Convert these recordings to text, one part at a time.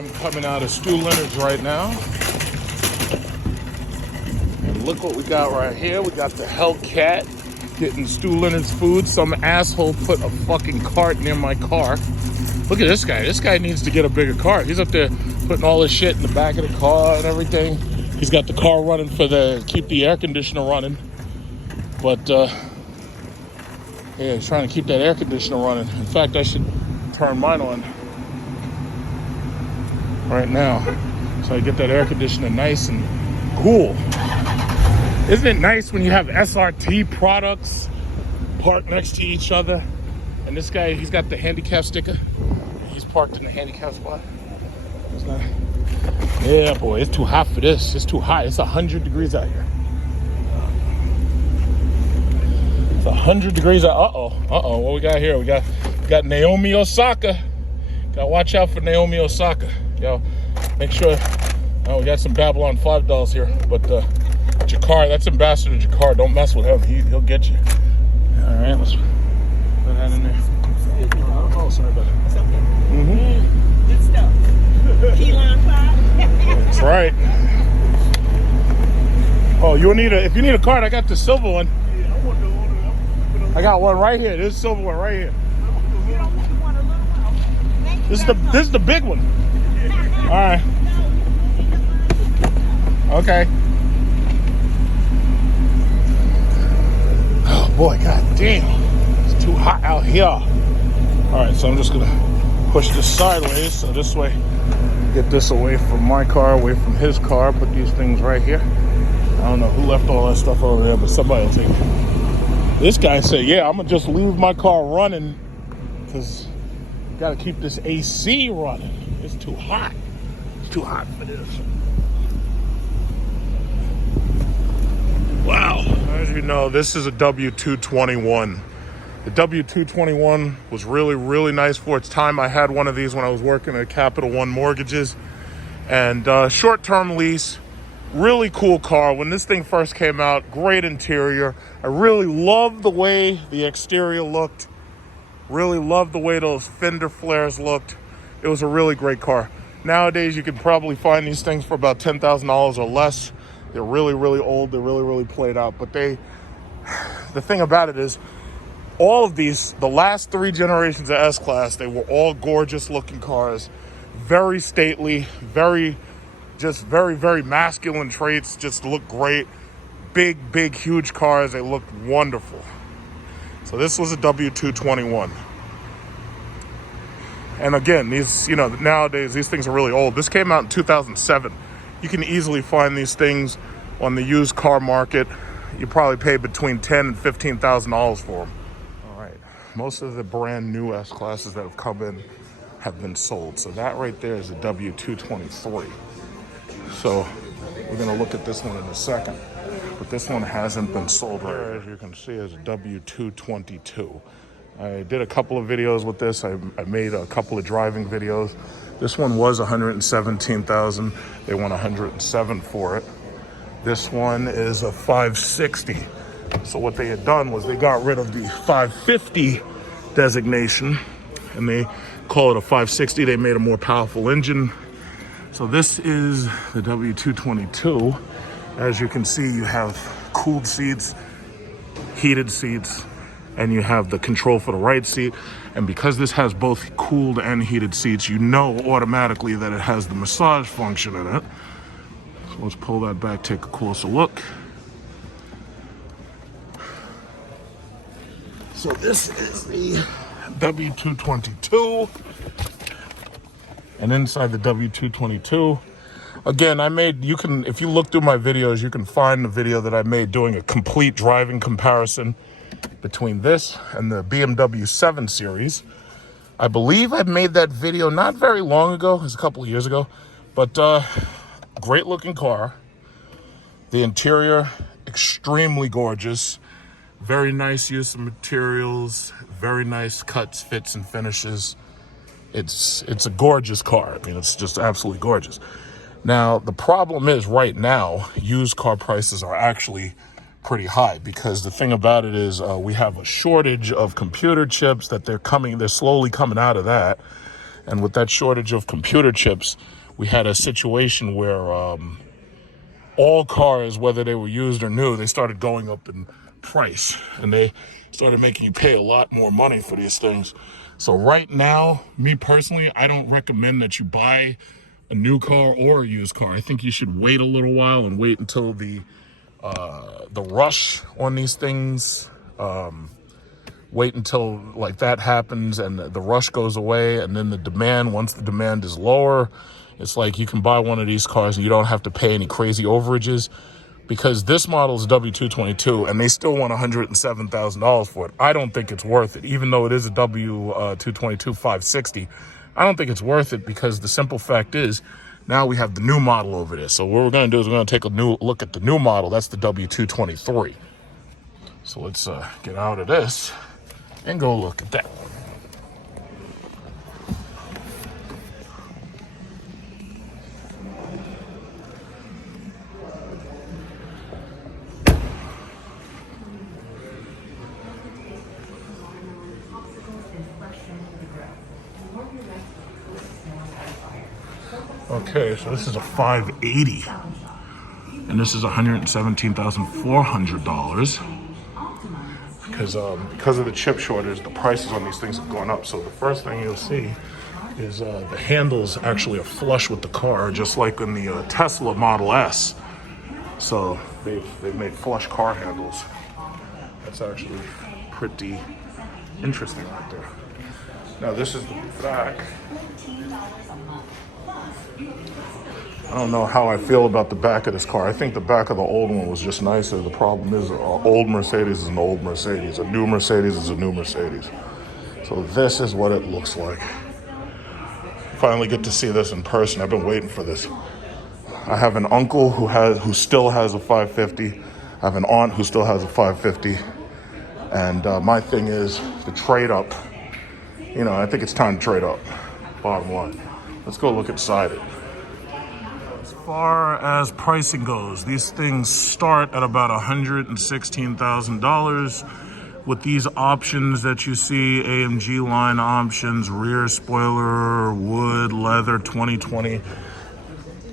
I'm coming out of Stu Leonard's right now. And look what we got right here. We got the Hellcat getting Stu Leonard's food. Some asshole put a fucking cart near my car. Look at this guy. This guy needs to get a bigger car. He's up there putting all his shit in the back of the car and everything. He's got the car running keep the air conditioner running. But, yeah, he's trying to keep that air conditioner running. In fact, I should turn mine on right now so I get that air conditioner nice and cool. Isn't it nice when you have SRT products parked next to each other? And this guy, he's got the handicap sticker. He's parked in the handicap spot. It's not, yeah, boy, it's too hot for this. It's too hot. It's 100 degrees out here. It's 100 degrees out. Uh-oh. What we got here? We got Naomi Osaka. Gotta watch out for Naomi Osaka. Yo, make sure. Oh, we got some Babylon 5 dolls here. But Jakar, that's Ambassador Jakar. Don't mess with him. He'll get you. All right, let's put that in there. Oh, sorry about that. It's okay. Good stuff. Key line 5. That's right. Oh, if you need a card, I got the silver one. I got one right here. This silver one right here. You don't want a little one? This is the big one. All right. Okay. Oh boy, god damn. It's too hot out here. All right, so I'm just gonna push this sideways so this way get this away from my car, away from his car. Put these things right here. I don't know who left all that stuff over there, but somebody will take it. This guy said, yeah, I'm gonna just leave my car running because you gotta keep this AC running. It's too hot. It's too hot for this. Wow. As you know, this is a W221. The W221 was really, really nice for its time. I had one of these when I was working at Capital One Mortgages. And short-term lease, really cool car. When this thing first came out, great interior. I really loved the way the exterior looked. Really loved the way those fender flares looked. It was a really great car. Nowadays, you can probably find these things for about $10,000 or less. They're really, really old. They're really, really played out. But the thing about it is, all of these, the last 3 generations of S-Class, they were all gorgeous looking cars. Very stately, very, very masculine traits. Just look great. Big, huge cars. They looked wonderful. So this was a W221. And again, these, nowadays, these things are really old. This came out in 2007. You can easily find these things on the used car market. You probably pay between $10,000 and $15,000 for them. All right, most of the brand new S-Classes that have come in have been sold. So that right there is a W223. So we're gonna look at this one in a second. But this one hasn't been sold right. As you can see, is a W222. I did a couple of videos with this. I made a couple of driving videos. This one was $117,000. They want $107 for it. This one is a 560. So what they had done was they got rid of the 550 designation and they call it a 560. They made a more powerful engine. So this is the W222. As you can see, you have cooled seats, heated seats, and you have the control for the right seat. And because this has both cooled and heated seats, you know automatically that it has the massage function in it. So let's pull that back, take a closer look. So this is the W222. And inside the W222, again, if you look through my videos, you can find the video that I made doing a complete driving comparison between this and the BMW 7 Series. I believe I made that video not very long ago. It was a couple of years ago. But great looking car. The interior, extremely gorgeous. Very nice use of materials. Very nice cuts, fits, and finishes. It's a gorgeous car. I mean, it's just absolutely gorgeous. Now, the problem is right now, used car prices are actually pretty high because the thing about it is we have a shortage of computer chips that they're slowly coming out of that. And with that shortage of computer chips, we had a situation where all cars, whether they were used or new, they started going up in price, and they started making you pay a lot more money for these things. So right now, me personally, I don't recommend that you buy a new car or a used car. I think you should wait a little while and wait until the rush on these things. Wait until like that happens and the rush goes away, and then the demand, once the demand is lower, it's like you can buy one of these cars and you don't have to pay any crazy overages, because this model is W222 and they still want $107,000 for it. I don't think it's worth it, even though it is a W222 560. I don't think it's worth it, because the simple fact is now we have the new model over there. So what we're going to do is we're going to take a new look at the new model. That's the W223. So let's get out of this and go look at that. Okay, so this is a 580, and this is $117,400. Because of the chip shortage, the prices on these things have gone up. So the first thing you'll see is the handles actually are flush with the car, just like in the Tesla Model S. So they've made flush car handles. That's actually pretty interesting right there. Now this is the back. I don't know how I feel about the back of this car. I think the back of the old one was just nicer. The problem is, an old Mercedes is an old Mercedes. A new Mercedes is a new Mercedes. So this is what it looks like. Finally get to see this in person. I've been waiting for this. I have an uncle who still has a 550. I have an aunt who still has a 550. And my thing is the trade up. You know, I think it's time to trade up. Bottom line. Let's go look inside it. As far as pricing goes, these things start at about $116,000 with these options that you see: AMG line options, rear spoiler, wood, leather, 2020.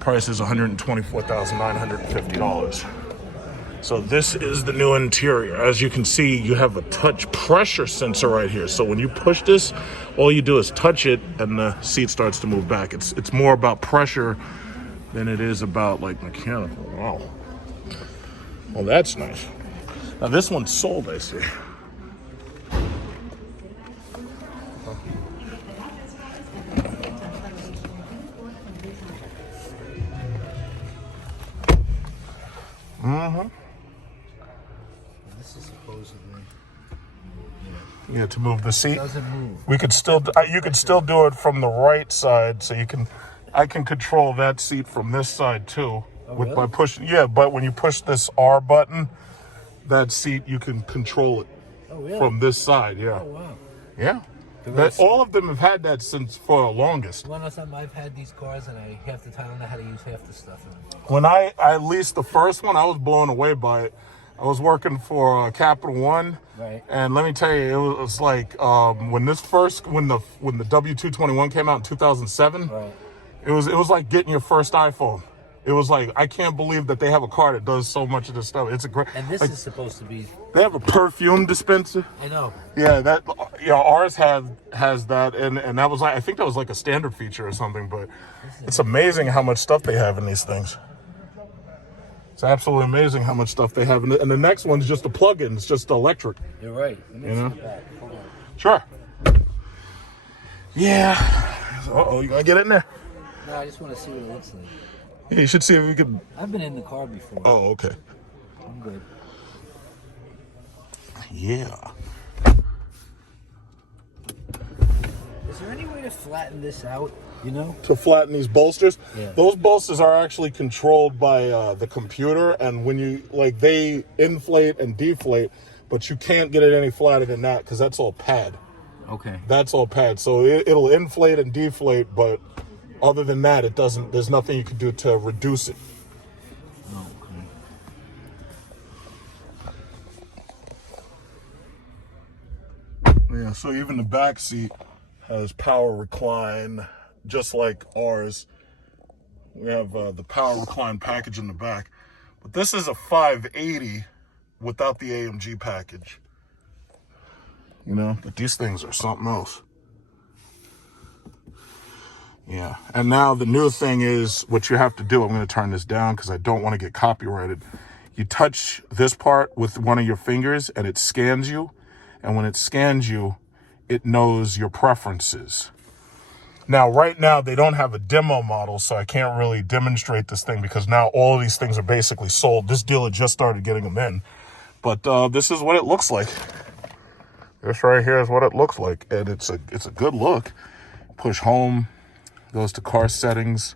Price is $124,950. So this is the new interior. As you can see, you have a touch pressure sensor right here. So when you push this, all you do is touch it and the seat starts to move back. It's more about pressure than it is about like mechanical. Wow. Well, that's nice. Now this one's sold, I see. Mm-hmm. This is supposedly, Yeah, to move the seat. it doesn't move. We could still, you could still do it from the right side, so I can control that seat from this side too. Oh, by really? pushing, yeah, but when you push this R button, that seat, you can control it Oh, really? from this side, yeah. Oh, wow. Yeah. Because- All of them have had that since for the longest. One of the time I've had these cars and I half the time I don't know how to use half the stuff in them. When I leased the first one, I was blown away by it. I was working for Capital One, Right. and let me tell you, it was like when the W221 came out in 2007. Right. It was like getting your first iPhone. It was like, I can't believe that they have a car that does so much of this stuff. It's a great. And this like, is supposed to be, they have a perfume dispenser. I know. Yeah, ours has that, and that was like, I think that was like a standard feature or something. But it's amazing how much stuff they have in these things. It's absolutely amazing how much stuff they have. And the next one's just a plug-in. It's just electric. You're right. Let me You see know? the back. Hold on. Sure. Yeah. Uh-oh, you gonna get in there? No, I just want to see what it looks like. Yeah, you should see if we can. I've been in the car before. Oh, okay. I'm good. Yeah. Is there any way to flatten this out? You know? To flatten these bolsters. Yeah. Those bolsters are actually controlled by the computer, and when you they inflate and deflate, but you can't get it any flatter than that because that's all pad. Okay. That's all pad. So it'll inflate and deflate, but other than that, it doesn't. There's nothing you can do to reduce it. Oh, okay. Yeah. So even the back seat Has power recline, just like ours. We have the power recline package in the back. But this is a 580 without the AMG package. You know, but these things are something else. Yeah, and now the new thing is what you have to do. I'm going to turn this down because I don't want to get copyrighted. You touch this part with one of your fingers and it scans you. And when it scans you, it knows your preferences. Now, right now, they don't have a demo model, so I can't really demonstrate this thing because now all of these things are basically sold. This dealer just started getting them in. But this is what it looks like. This right here is what it looks like. And it's a good look. Push home, goes to car settings,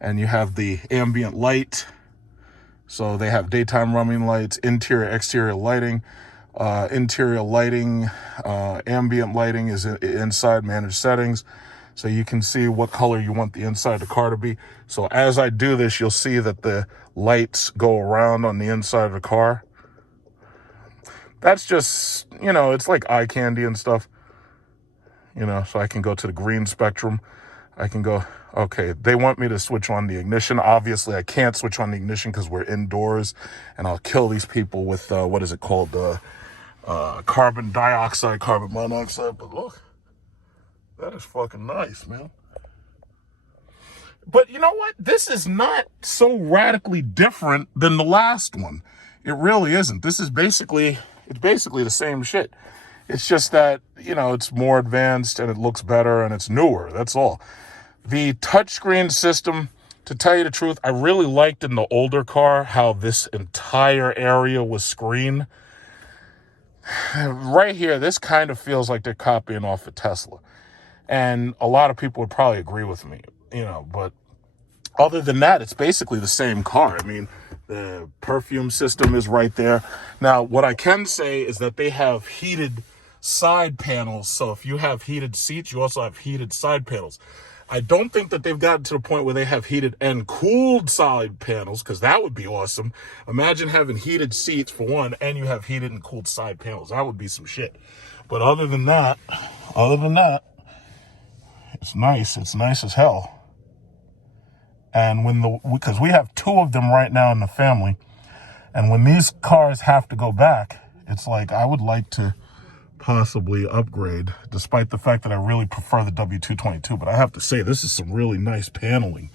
and you have the ambient light. So they have daytime running lights, interior, exterior lighting. Interior lighting, ambient lighting is inside managed settings. So you can see what color you want the inside of the car to be. So as I do this, you'll see that the lights go around on the inside of the car. That's just, you know, it's like eye candy and stuff. You know, so I can go to the green spectrum. I can go, okay, they want me to switch on the ignition. Obviously, I can't switch on the ignition because we're indoors. And I'll kill these people with, what is it called? Carbon dioxide, carbon monoxide. But look, that is fucking nice, man. But you know what? This is not so radically different than the last one. It really isn't. This is basically, it's basically the same shit. It's just that, you know, it's more advanced and it looks better and it's newer. That's all. The touchscreen system, to tell you the truth, I really liked in the older car how this entire area was screen. Right here, this kind of feels like they're copying off of Tesla. And a lot of people would probably agree with me, you know, but other than that, it's basically the same car. I mean, the perfume system is right there. Now, what I can say is that they have heated side panels. So if you have heated seats, you also have heated side panels. I don't think that they've gotten to the point where they have heated and cooled side panels, because that would be awesome. Imagine having heated seats for one, and you have heated and cooled side panels. That would be some shit. But other than that, it's nice. It's nice as hell. And because we have two of them right now in the family, and when these cars have to go back, it's like I would like to possibly upgrade, despite the fact that I really prefer the W222. But I have to say, this is some really nice paneling.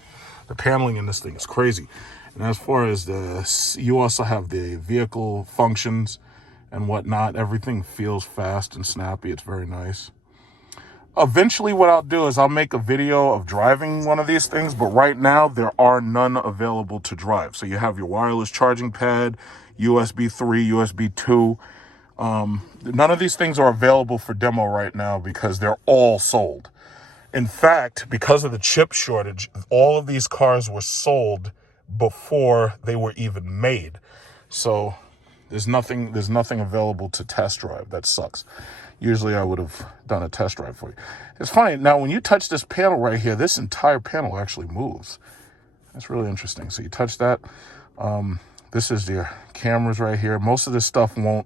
The paneling in this thing is crazy. And as far as you also have the vehicle functions and whatnot. Everything feels fast and snappy. It's very nice. Eventually what I'll do is I'll make a video of driving one of these things, but right now there are none available to drive. So you have your wireless charging pad, USB 3, USB 2. None of these things are available for demo right now because they're all sold. In fact, because of the chip shortage, all of these cars were sold before they were even made. So there's nothing available to test drive. That sucks. Usually I would have done a test drive for you. It's funny. Now, when you touch this panel right here, this entire panel actually moves. That's really interesting. So you touch that. This is the cameras right here. Most of this stuff won't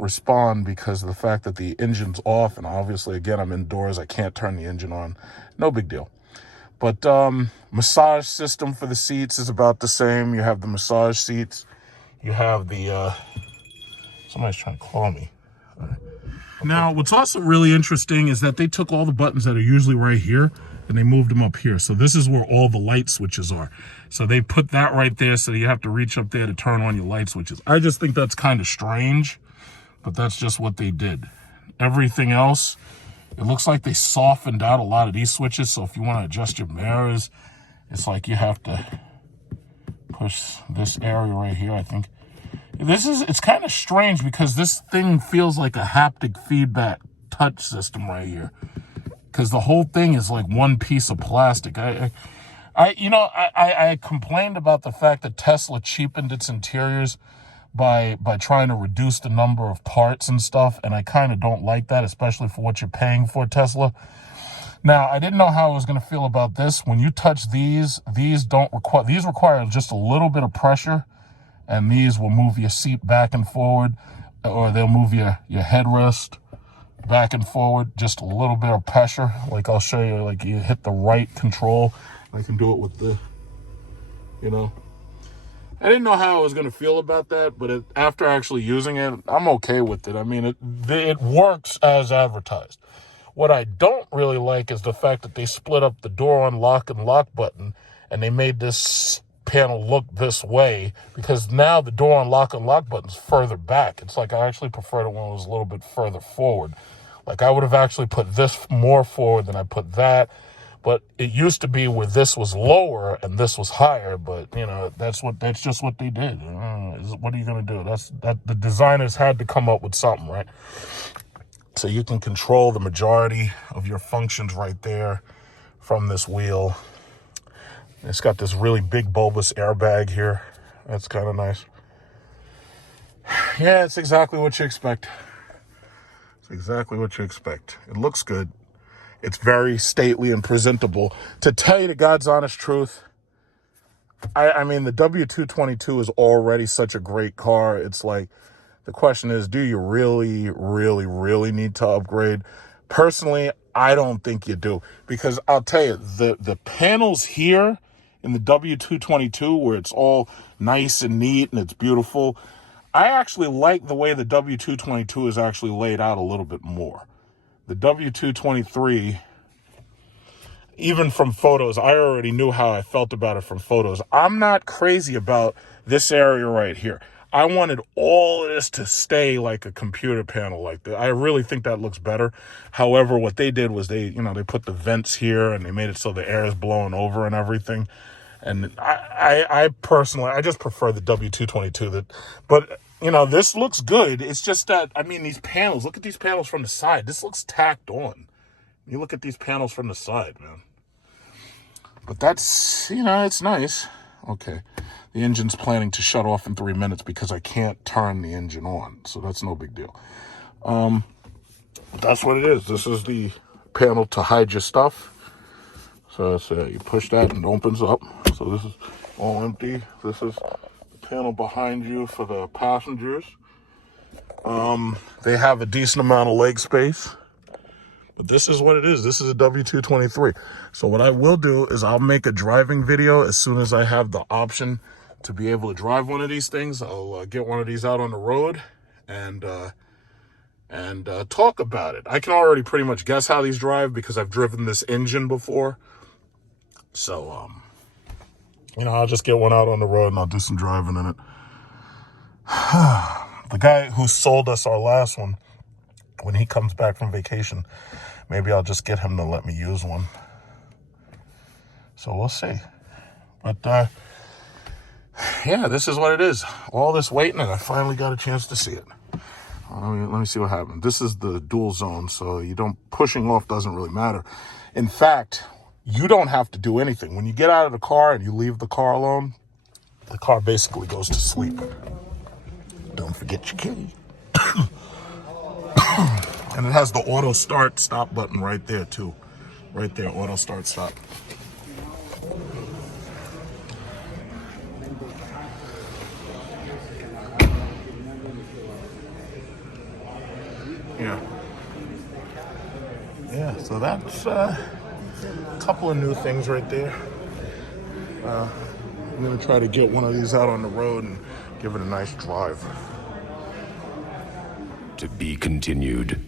respond because of the fact that the engine's off. And obviously, again, I'm indoors. I can't turn the engine on. No big deal. But massage system for the seats is about the same. You have the massage seats. You have the... somebody's trying to claw me. Now, what's also really interesting is that they took all the buttons that are usually right here and they moved them up here. So this is where all the light switches are. So they put that right there so you have to reach up there to turn on your light switches. I just think that's kind of strange, but that's just what they did. Everything else, it looks like they softened out a lot of these switches. So if you want to adjust your mirrors, it's like you have to push this area right here, I think. It's kind of strange because this thing feels like a haptic feedback touch system right here. Because the whole thing is like one piece of plastic. I complained about the fact that Tesla cheapened its interiors by trying to reduce the number of parts and stuff. And I kind of don't like that, especially for what you're paying for, Tesla. Now, I didn't know how I was going to feel about this. When you touch these require just a little bit of pressure. And these will move your seat back and forward, or they'll move your headrest back and forward, just a little bit of pressure. Like I'll show you, like you hit the right control. I can do it with the, you know. I didn't know how I was going to feel about that, but after actually using it, I'm okay with it. I mean, it works as advertised. What I don't really like is the fact that they split up the door unlock and lock button, and they made this panel look this way, because now the door unlock and lock button's further back. It's like I actually preferred it when it was a little bit further forward. Like I would have actually put this more forward than I put that. But it used to be where this was lower and this was higher, but you know, that's just what they did. What are you gonna do? The designers had to come up with something, right? So you can control the majority of your functions right there from this wheel. It's got this really big bulbous airbag here. That's kind of nice. Yeah, it's exactly what you expect. It's exactly what you expect. It looks good. It's very stately and presentable. To tell you the God's honest truth, I mean, the W222 is already such a great car. It's like, the question is, do you really, really, really need to upgrade? Personally, I don't think you do. Because I'll tell you, the panels here in the W222, where it's all nice and neat and it's beautiful, I actually like the way the W222 is actually laid out a little bit more. The W223, even from photos, I already knew how I felt about it from photos. I'm not crazy about this area right here. I wanted all of this to stay like a computer panel like that. I really think that looks better. However, what they did was they put the vents here and they made it so the air is blowing over and everything. And I personally, I just prefer the W222. But you know, this looks good. It's just that, I mean, these panels, look at these panels from the side. This looks tacked on. You look at these panels from the side, man. But that's, you know, it's nice. Okay. The engine's planning to shut off in 3 minutes because I can't turn the engine on. So that's no big deal. That's what it is. This is the panel to hide your stuff. So you push that and it opens up. So this is all empty. This is the panel behind you for the passengers. They have a decent amount of leg space. But this is what it is. This is a W223. So what I will do is I'll make a driving video as soon as I have the option to be able to drive one of these things. I'll get one of these out on the road and talk about it. I can already pretty much guess how these drive because I've driven this engine before. So, you know, I'll just get one out on the road and I'll do some driving in it. The guy who sold us our last one, when he comes back from vacation, maybe I'll just get him to let me use one. So we'll see. But, yeah, this is what it is. All this waiting, and I finally got a chance to see it. Let me see what happened. This is the dual zone, so pushing off doesn't really matter. In fact, you don't have to do anything. When you get out of the car and you leave the car alone, the car basically goes to sleep. Don't forget your key. And it has the auto start stop button right there too. Right there, auto start stop. Yeah, so that's a couple of new things right there. I'm gonna try to get one of these out on the road and give it a nice drive. To be continued.